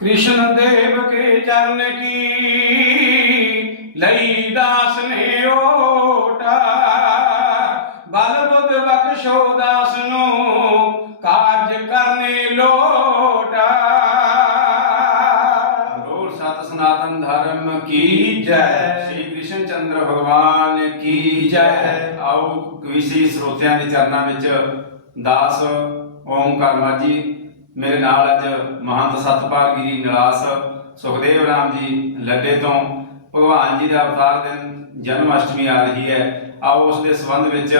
कृष्ण देव के चरण की लई दास ने ओटा बल बुद्ध बख्शो दास नो कार्य करने लोटा और सत सनातन धर्म की जय श्री कृष्ण चंद्र भगवान की जय आओ किसी श्रोतिया के चरणों में दास ओमकार माजी ਮੇਰੇ ਨਾਲ ਅੱਜ ਮਹੰਤ ਸਤਪਾਲ ਗਿਰੀ ਸੁਖਦੇਵ ਰਾਮ ਜੀ ਲੱਡੇ ਤੋਂ, ਭਗਵਾਨ ਜੀ ਦਾ ਅਵਤਾਰ ਦਿਨ, ਜਨਮ ਅਸ਼ਟਮੀ ਆ ਰਹੀ ਹੈ। ਆਓ ਉਸ ਦੇ ਸੰਬੰਧ ਵਿੱਚ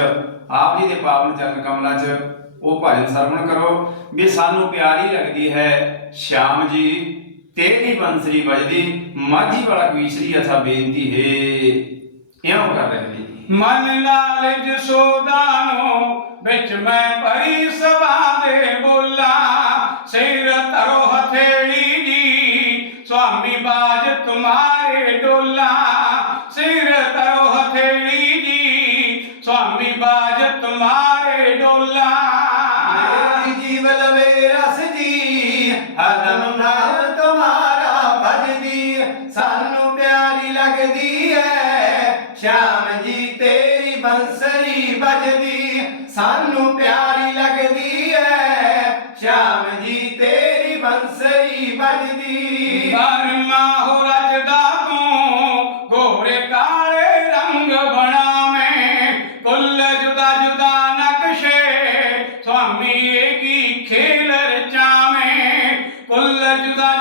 ਆਪ ਜੀ ਦੇ ਪਾਵਨ ਚਰਨ ਕਮਲਾਂ 'ਚ ਉਹ ਭਜਨ ਸਰਵਣ ਕਰੋ। ਵੀ ਸਾਨੂੰ ਪਿਆਰੀ ਲੱਗਦੀ ਹੈ ਸ਼ਾਮ ਜੀ, ਤੇਰੀ ਬੰਸਰੀ ਵੱਜਦੀ, ਮਾਝੀ ਵਾਲਾ ਕਵੀਸ਼ਰੀ ਅਥਾ ਬੇਨਤੀ ਹੈ। ਇਉਂ ਕਰ ਰਹੇ ਨੇ ਮਨ ਲਾਲ ਜਸੋਦਾਨੋ ਵਿੱਚ ਮੈਂ ਭਰੀ ਸਭਾ ਦੇ ਬੋਲਾ हथेली जी स्वामी बाज तुम्हारे डोला सिर तरो हथेली जी स्वामी बाज तुम्हारे डोला जीव लवे रस जी हरम नाम तुम्हारा भजदी सानू प्यारी लगदी है श्याम जी तेरी बंसरी बजदी सानू प्यारी लगदी है श्याम जी तेरी ਬੰਸਰੀ ਵੱਜਦੀ ਬਰਮਾ ਹੋ ਰਜਦਾ ਤੂੰ ਘੋੜੇ ਕਾਲੇ ਰੰਗ ਬਣਾਵੇਂ ਕੁੱਲ ਜੁਦਾ ਜੁਦਾ ਨਕਸ਼ੇ ਸੁਆਮੀ ਏਕੀ ਖੇਲ ਰਚਾਵੇਂ ਕੁੱਲ ਜੁਦਾ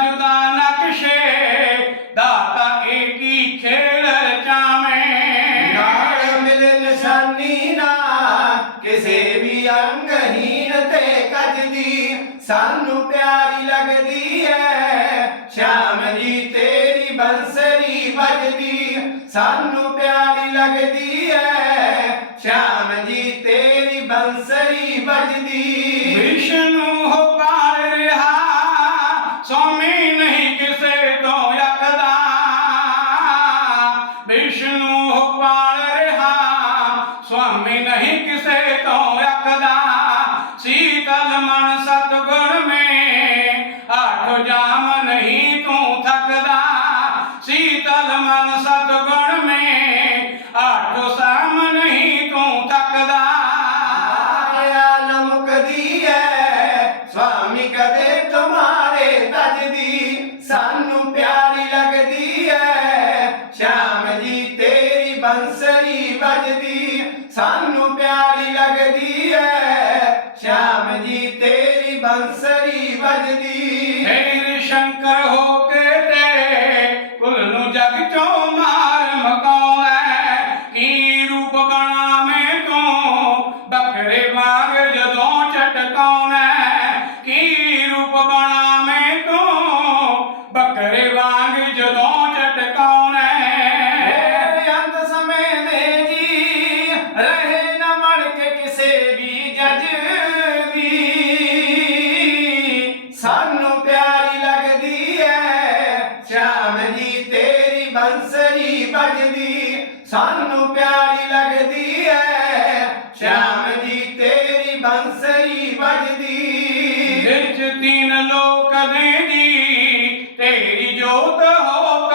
ਸਾਨੂੰ ਪਿਆਰੀ ਲੱਗਦੀ ਹੈ ਸ਼ਾਮ ਜੀ ਤੇਰੀ ਬੰਸਰੀ ਵੱਜਦੀ ਸਾਨੂੰ ਪਿਆਰੀ ਲੱਗਦੀ ਹੈ ਸ਼ਾਮ ਜੀ ਤੇਰੀ ਬੰਸਰੀ ਵੱਜਦੀ ਵਿਸ਼ਨੂੰ ਹੋ ਪਾਰ ਰਿਹਾ ਸਵਾਮੀ ਨਹੀਂ ਕਿਸੇ ਤੋਂ ਯਕਦਾ। ਵਿਸ਼ਨੂੰ ਸੀਤਲ ਮਨ ਸਤਗੁਰ ਮੇ ਆਠੋ ਸਾਮ ਨਹੀਂ ਤੂੰ ਹੈ ਕਦੇ ਤੁਮਾਰੇ ਤਜਦੀ। ਸਾਨੂੰ ਪਿਆਰੀ ਲੱਗਦੀ ਹੈ ਸ਼ਾਮ ਜੀ ਤੇਰੀ ਬੰਸਰੀ ਵੱਜਦੀ। ਸਾਨੂੰ ਪਿਆਰੀ ਲੱਗਦੀ ਹੈ ਸ਼ਾਮ ਜੀ ਤੇਰੀ ਬੰਸਰੀ ਵੱਜਦੀ। ਹੇਰ ਸ਼ੰਕਰ ਹੋ ਕੇ ਬੱਕਰੇ ਵਾਂਗ ਜਦੋਂ ਚਟਕਾਉਣਾ ਕੀ ਰੂਪ ਬਣਾਵੇਂ ਤੂੰ ਬੱਕਰੇ ਵਾਂਗ ਜਦੋਂ ਚਟਕਾਉਣਾ ਅੰਤ ਸਮੇਂ ਦੇ ਜੀ, ਰਹੇ ਨਾ ਮੜ ਕੇ ਕਿਸੇ ਵੀ ਜਜ ਦੀ ਸਾਨੂੰ ਪਿਆਰੀ ਲੱਗਦੀ ਹੈ ਸ਼ਾਮ ਜੀ ਤੇਰੀ ਬੰਸਰੀ ਵੱਜਦੀ। ਸਾਨੂੰ ਪਿਆਰੀ ਲੱਗਦੀ ਹੈ ਸ਼ਾਮ ਤਿੰਨ ਲੋਕ ਨੇ ਜੀ ਤੇਰੀ ਜੋਤ ਹੋਤ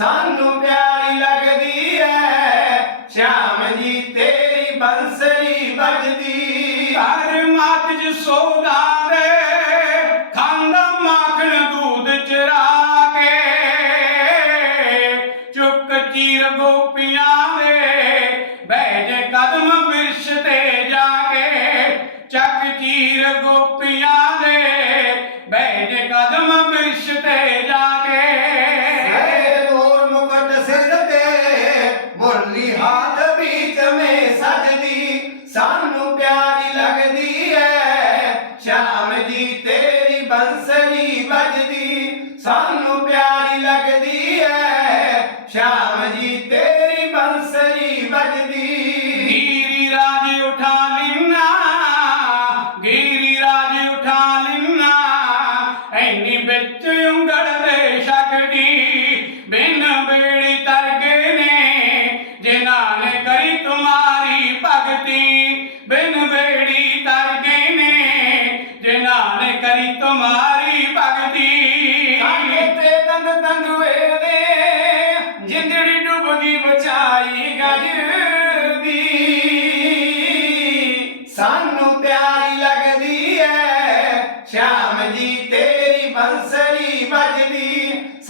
ਸਾਨੂੰ ਪਿਆਰੀ ਲੱਗਦੀ ਹੈ ਸ਼ਾਮ ਜੀ ਤੇਰੀ ਬੰਸਰੀ ਵੱਜਦੀ। ਹਰ ਮਾਤ ਜਸੋਦਾ ਸੋਗਾ சாமி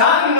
ਵੱਜਦੀ